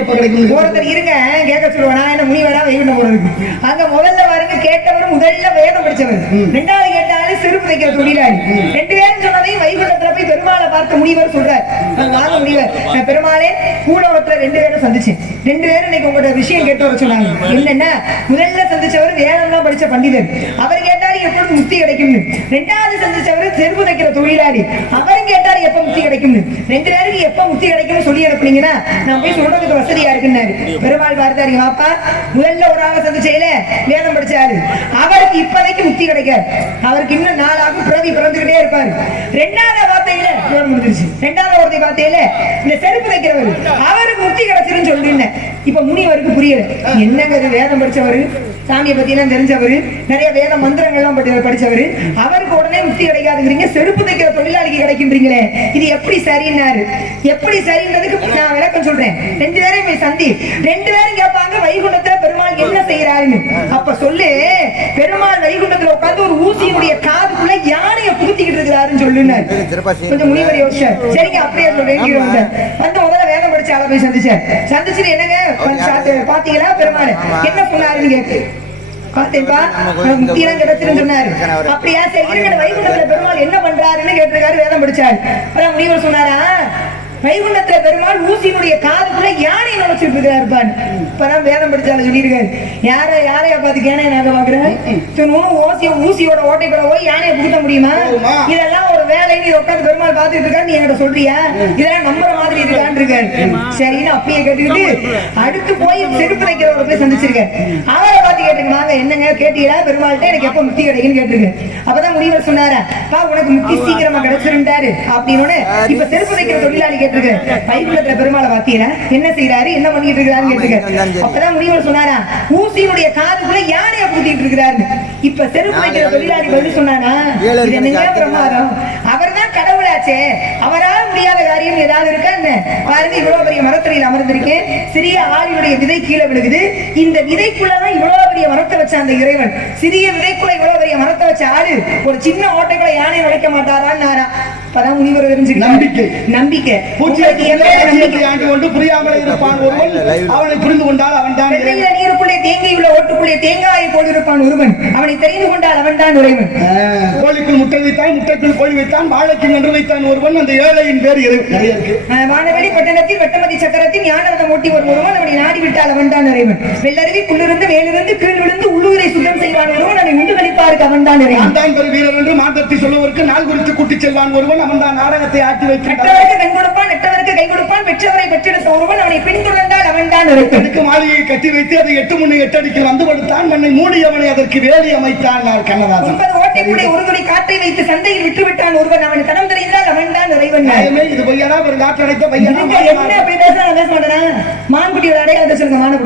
எப்ப கிடைக்கும். ஒருத்தர் இருங்க கேட்க சொல்லுவேன் நான் என்ன போறதுக்கு? அங்க முதல்ல பாருங்க கேட்டவர் முதல்ல வேதம் படிச்சவர். ரெண்டாவது கேட்டாலே செருப்பு தைக்கிற தொழிலாளி ரெண்டு பேரும் சொன்னதையும் வைகுண்டத்துல போய் பெருமாளை பார்த்த முனிவர் சொல்றார். நான் வாங்க முனிவர் நான் பெருமாளே கூடவத்துல ரெண்டு பேரும் சந்திச்சேன். ரெண்டு பேரும் இன்னைக்கு உங்களோட விஷயம் கேட்டு வர சொன்னாங்க. என்னன்னா முதல்ல சந்திச்சவர் வேதம்லாம் படிச்ச பண்டிதர். அவர் கேட்டாரு எப்பொழுது முக்தி கிடைக்கும்னு. ரெண்டாவது சந்திச்சவர் செருப்பு தைக்கிற தொழிலாளி. அவரும் கேட்டாரு எப்ப முக்தி கிடைக்கும்னு. ரெண்டு பேருக்கு எப்ப முக்தி கிடைக்கும்னு சொல்லி அனுப்புனீங்கன்னா நான் போய் சொல்றதுக்கு வசதியா இருக்குன்னாரு. பெருமாள் பார்த்தாரு பாப்பா முதல்ல ஒரு ஆளை சந்திச்சையில வேதம் படிச்சாரு அவருக்கு இப்போதைக்கு முக்தி கிடைக்காது. அவருக்கு இன்னும் நாளாகும் பிறவி பிறந்துகிட்டே இருப்பாரு. ரெண்டாவது வார்த்தையில முடிஞ்சிருச்சு. ரெண்டாவது வார்த்தை வார்த்தையில இந்த செருப்பு தைக்கிறவர் அவருக்கு முக்தி கிடைச்சிருன்னு சொல்லிருந்தேன் இப்ப முனிவருக்கு புரியல. என்னங்க இது வேதம் படிச்சவரு? சாமியை பத்தி எல்லாம் தெரிஞ்சவரு நிறைய வேத மந்திரங்கள்லாம் படி படிச்சவரு. அவருக்கு உடனே முக்தி கிடைக்காதுங்கிறீங்க செருப்பு தைக்கிற தொழிலாளிக்கு கிடைக்கின்றீங்களே. இது எப்படி சரின்னாரு? எப்படி சரின்றதுக்கு நான் விளக்கம் சொல்றேன். ரெண்டு பேரும் சந்தி. ரெண்டு பேரும் கேட்பாங்க வைகுண்டத்துல பெருமாள் என்ன செய்யறாருன்னு அப்ப சொல்லு பெருமாள் வைகுண்டத்துல உட்கார்ந்து ஒரு ஊசியினுடைய காதுக்குள்ள யானையை புகுத்திக்கிட்டு இருக்கிறாருன்னு சொல்லுனாரு கொஞ்சம் முனிவர் யோசிச்சார். சரிங்க அப்படியே சொல்றேன். வந்து முதல்ல ஆளை போய் சந்திச்சார் சந்திச்சுட்டு என்னங்க? பாத்தீங்களா? பெருமாள் என்ன சொன்னாருன்னு கேட்டு. அப்படியா சரி வைகுண்டத்துல பெருமாள் என்ன பண்றாருன்னு கேட்டிருக்காரு வேதம் படிச்சாரு. அதான் முனிவர் சொன்னாரா வைகுண்டத்துல பெருமாள் ஊசியினுடைய காதுக்குள்ள யானை நுழைச்சிட்டு இருக்காரு இப்பதான் வேதம் படிச்சாலும் சொல்லியிருக்காரு. யார யாரைய பார்த்து கேனைய நாங்க பாக்குறேன் ஊசியோட ஓட்டைக்குள்ள போய் யானையை புகுத்த முடியுமா. இதெல்லாம் வேலை நீ உட்காந்து பெருமாள் பார்த்துட்டு இருக்கா நீ என்கிட்ட சொல்றியா? இதெல்லாம் நம்புற மாதிரி இருக்கான்னு இருக்காரு சரின்னு அப்பயே கேட்டுக்கிட்டு அடுத்து போய் செருப்பு வைக்கிறவரை போய் சந்திச்சிருக்காரு அவரை பார்த்து கேட்டுங்க என்னங்க? கேட்டீங்களா? பெருமாள்கிட்ட எனக்கு எப்ப முக்தி கிடைக்குன்னு கேட்டிருக்கேன். அப்பதான் முனிவர் சொன்னாரா பா உனக்கு முக்தி சீக்கிரமா கிடைச்சிருந்தாரு அப்படின்னு இப்ப செருப்பு வைக்கிற தொழிலாளி கேட்டிருக்காரு பைக்குள்ளத்துல பெருமாளை பார்த்தீங்களா என்ன செய்யறாரு என்ன பண்ணிட்டு இருக்காருன்னு கேட்டிருக்காரு அப்பதான் முனிவர் சொன்னாரா ஊசியினுடைய காதுக்குள்ள யானையை பூத்திட்டு இருக்கிறாரு இப்ப செருப்பு வைக்கிற தொழிலாளி பதில் சொன்னானா? இது என்னங்க பிரமாதம்? அவர் தான் கடவுள். கடவுளாச்சே அவரால் முடியாத காரியம் ஏதாவது இருக்கா? என்ன? பாருங்க இவ்வளவு பெரிய மரத்தடியில் அமர்ந்திருக்கேன். சிறிய ஆளினுடைய விதை கீழே விழுகுது. இந்த விதைக்குள்ளதான் இவ்வளவு பெரிய மரத்தை வச்ச அந்த இறைவன். சிறிய விதைக்குள்ள இவ்வளவு பெரிய மரத்தை வச்ச ஆளு ஒரு சின்ன ஓட்டைக்குள்ள யானை நுழைக்க மாட்டாரான்னு அப்பதான் முனிவர். நம்பிக்கை. நம்பிக்கை. புரியாமல் இருப்பான் ஒருவன். அவனை புரிந்து கொண்டால் அவன் தான் நீருக்குள்ளே தேங்கியுள்ள ஓட்டுக்குள்ளே தேங்காயை போலிருப்பான் ஒருவன். அவனை தெரிந்து கொண்டால் அவன் தான் உறைவன் கோழிக்குள் முட்டை வைத்தான் முட்டைக்குள் கோழி வைத்தான் வாழைக்கு நன்று வைத்தான். ஒருவன் அந்த ஏழையின் பேர் நிறைய இருக்கு. வானவெளி பட்டணத்தில் வெட்டமதி சக்கரத்தில் ஞானரதம் ஓட்டி வரும் ஒருவன் அவனை நாடி விட்டால் அவன் தான் இறைவன். வெள்ளருவி குள்ளிருந்து மேலிருந்து கீழ் விழுந்து உள்ளூரை சுத்தம் செய்வான் ஒருவன் அவனை உண்டு கழிப்பாருக்கு அவன் தான் இறைவன். நான் தான் பெரு வீரர் என்று மாந்தத்தை சொல்லுவதற்கு நாள் குறித்து கூட்டிச் செல்வான் ஒருவன் அவன் தான் நாடகத்தை ஆட்டி கற்றவருக்கு கண் கொடுப்பான் நெட்டவருக்கு கை கொடுப்பான் பெற்றவரை பெற்றெடுத்த ஒருவன் அவனை பின்தொடர்ந்தால் அவன் தான் இறைவன். தடுக்கு மாளிகையை கட்டி வைத்து அதை எட்டு முன்னு எட்டு அடிக்கில் வந்து கொடுத்தான் மண்ணை மூடியவனை அதற்கு வேலி அமைத்தான் நான் கண்ணதாசன். ஒன்பது ஓட்டைக்குள்ளே ஒரு காற்றை வைத்து சந்தையில் விட்டு விட்டான் ஒருவன் அவன் தடம் தெரிந்தால் அவன் தான் இறைவன் இது பொய்யனா ஒரு காற்றடைத்த பையனா என்ன அப்படி பேச பேச மாட்டேனா மான்குட்டியோட அடையாளத்தை சொல்லுங்க மான.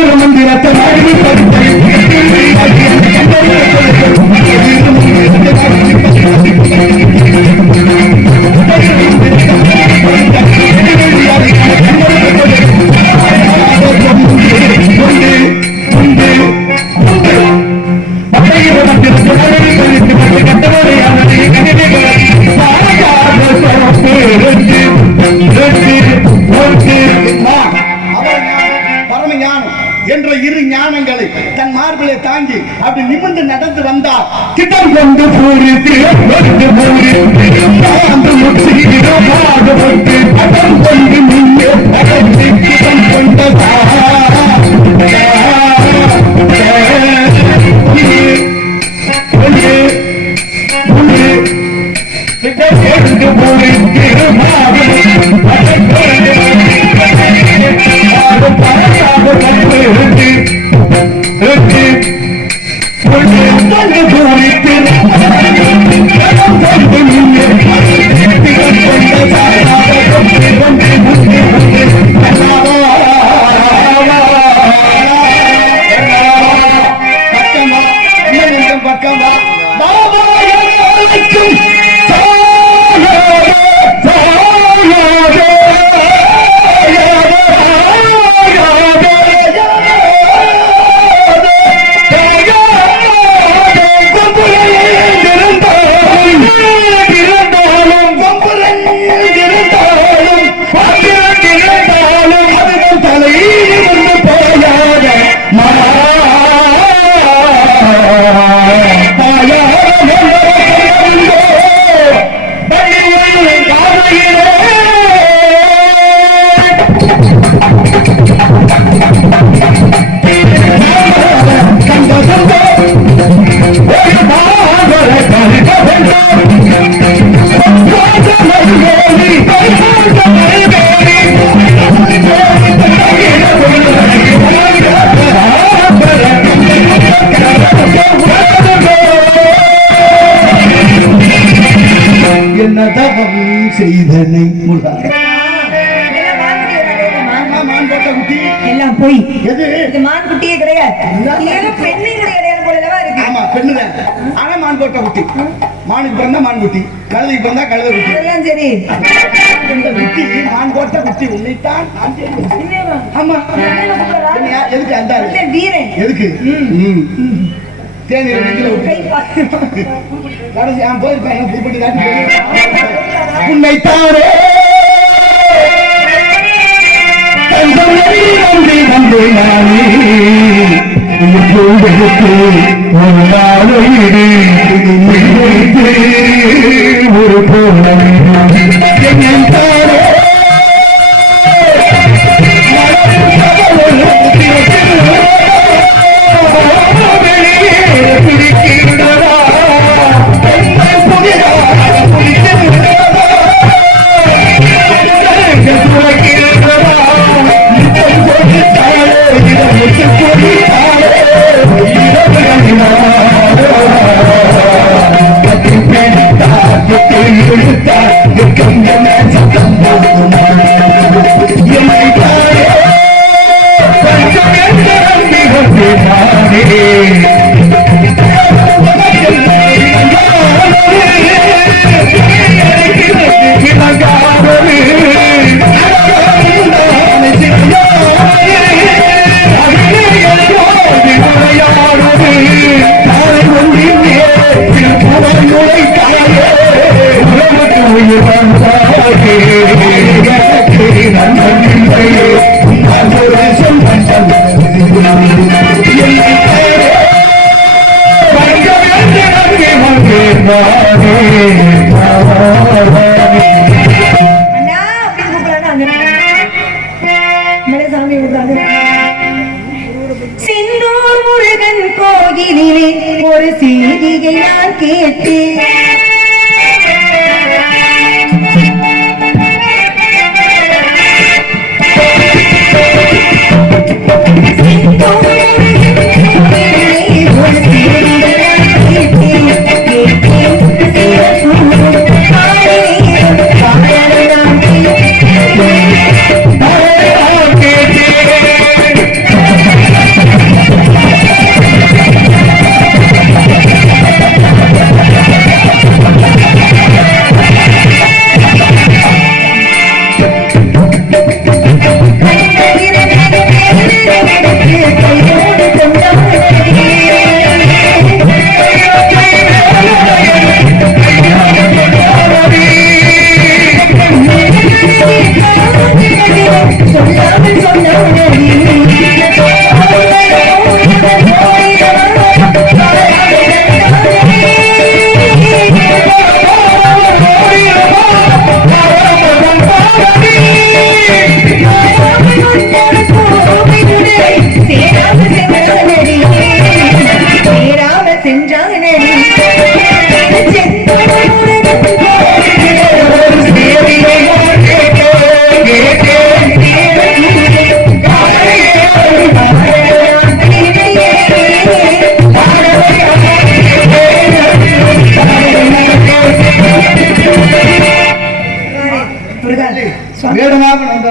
மந்திரத்தை பூரித்து Thank. குட்டி. கழுதைக்கு பிறந்தா கழுத குட்டி. அதெல்லாம் சரி இந்த குட்டி மான் போட்ட குட்டி. உன்னைத்தான் நான். ஆமா? எதுக்கு அந்த வீரன். எதுக்கு. தேநீர் போயிருப்பான். புதுப்பட்டி காட்டி உன்னைத்தானே தந்தமடி நம்பி வந்து நானே இப்போதைக்கு ஒரு நாளையிடு ஒரு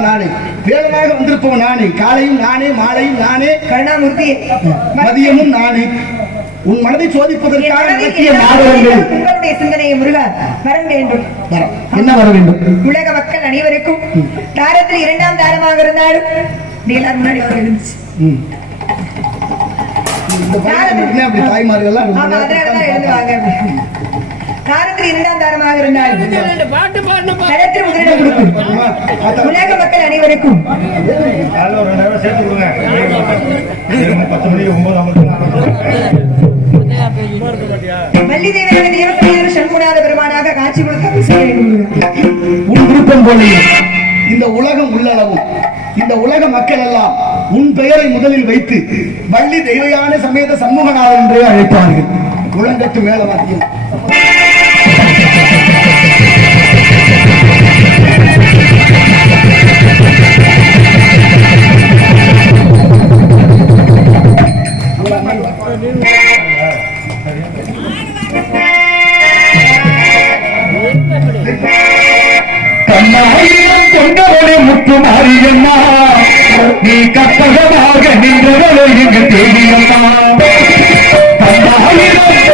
வேடமாக வந்த நானே. வேடமாக வந்திருப்பவன் நானே. காலையும் நானே மாலையும் நானே கருணாமூர்த்தி மதியமும் நானே. உன் மனதை சோதிப்பதற்காக என் நடத்திய மனதில் நாடகங்கள் உங்களுடைய சிந்தனையை முருகா வர வேண்டும். வர. என்ன வர வேண்டும்? உலக மக்கள் அனைவருக்கும் தாரத்தில் இரண்டாம் தாரமாக இருந்தாலும் எல்லாரும் முன்னாடி வர இருந்துச்சு தாய்மார்கள் காரத்தில் ரொம்ப இரண்டாம் தாரமாக முதலிடம் கொடுக்கும். உலக மக்கள் அனைவருக்கும். வள்ளி பெருமானாக காட்சி உன் விருப்பம் போல இந்த உலகம் உள்ளளவும் இந்த உலக மக்கள் எல்லாம் உன் பெயரை முதலில் வைத்து வள்ளி தெய்வயான சமேத சண்முகநாதன் என்றே அழைப்பார்கள். உலகத்து மேல கண்ணாயிரம் கொண்டவனே முத்துமாரியம்மா. நீ கட்ட கற்பகமாக நின்றவளை இங்கு தேடியம்மா கண்ணாயிரம்